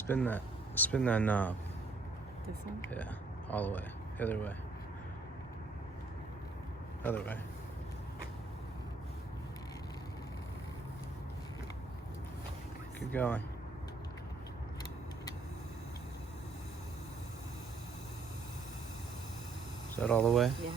Spin that knob. This one? Yeah, all the way. The other way. Other way. Keep going. Is that all the way? Yeah.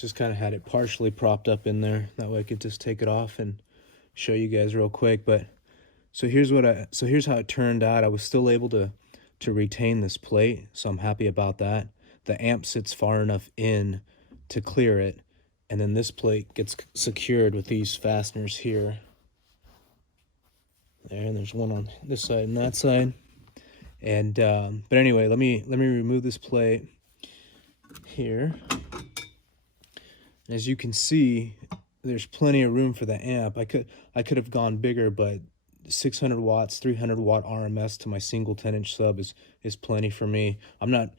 just kind of had it partially propped up in there. That way I could just take it off and show you guys real quick. But so here's how it turned out. I was still able to retain this plate, so I'm happy about that. The amp sits far enough in to clear it, and then this plate gets secured with these fasteners here. There, and there's one on this side and that side. And but anyway, let me remove this plate here. As you can see, there's plenty of room for the amp. I could have gone bigger, but 600 watts, 300 watt RMS to my single 10-inch sub is plenty for me. I'm not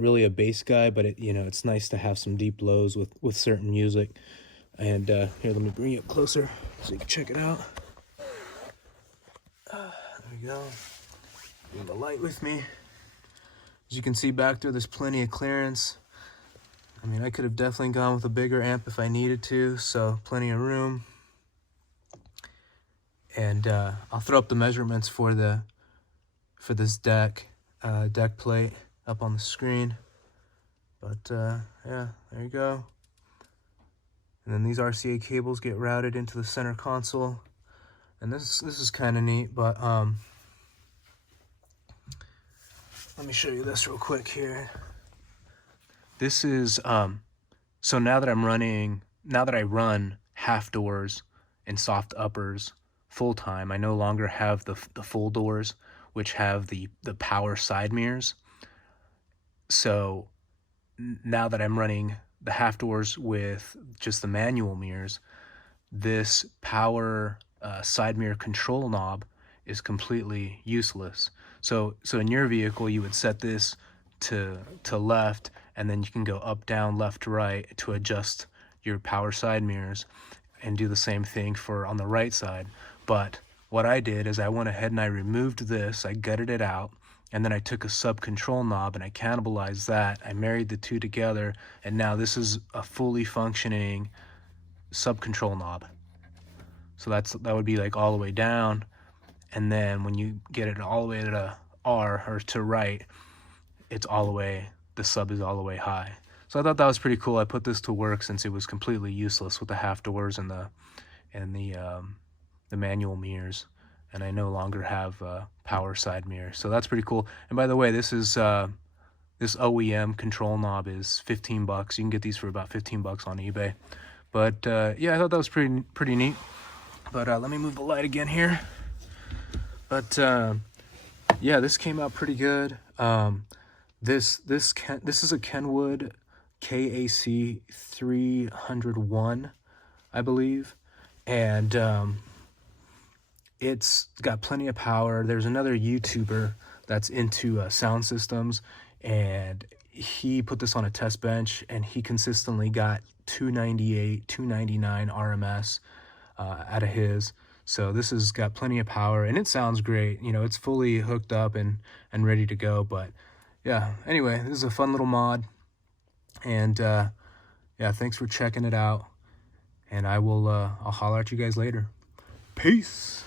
really a bass guy, but it's nice to have some deep lows with certain music. And here, let me bring you up closer so you can check it out. There we go. Bring the light with me. As you can see back there, there's plenty of clearance. I mean, I could have definitely gone with a bigger amp if I needed to, so plenty of room. And I'll throw up the measurements for this deck plate up on the screen. But yeah, there you go. And then these RCA cables get routed into the center console. And this is kind of neat, but let me show you this real quick here. This is so now that I run half doors and soft uppers full time, I no longer have the full doors, which have the power side mirrors. So now that I'm running the half doors with just the manual mirrors, this power side mirror control knob is completely useless. So in your vehicle, you would set this to left, and then you can go up, down, left, right to adjust your power side mirrors, and do the same thing for on the right side. But what I did is I went ahead and I removed this, I gutted it out, and then I took a sub control knob and I cannibalized that. I married the two together, and now this is a fully functioning sub control knob. So that would be like all the way down, and then when you get it all the way to R or to right, it's all the way, the sub is all the way high. So I thought that was pretty cool. I put this to work since it was completely useless with the half doors and the manual mirrors, and I no longer have power side mirrors. So that's pretty cool. And by the way, this is this OEM control knob is $15. You can get these for about $15 on eBay. But yeah, I thought that was pretty neat. But let me move the light again here. But yeah, this came out pretty good. This is a Kenwood KAC 301, I believe, and it's got plenty of power. There's another YouTuber that's into sound systems, and he put this on a test bench, and he consistently got 298, 299 RMS out of his. So this has got plenty of power, and it sounds great. It's fully hooked up and ready to go. But yeah, anyway, this is a fun little mod, and yeah, thanks for checking it out, and I'll holler at you guys later. Peace.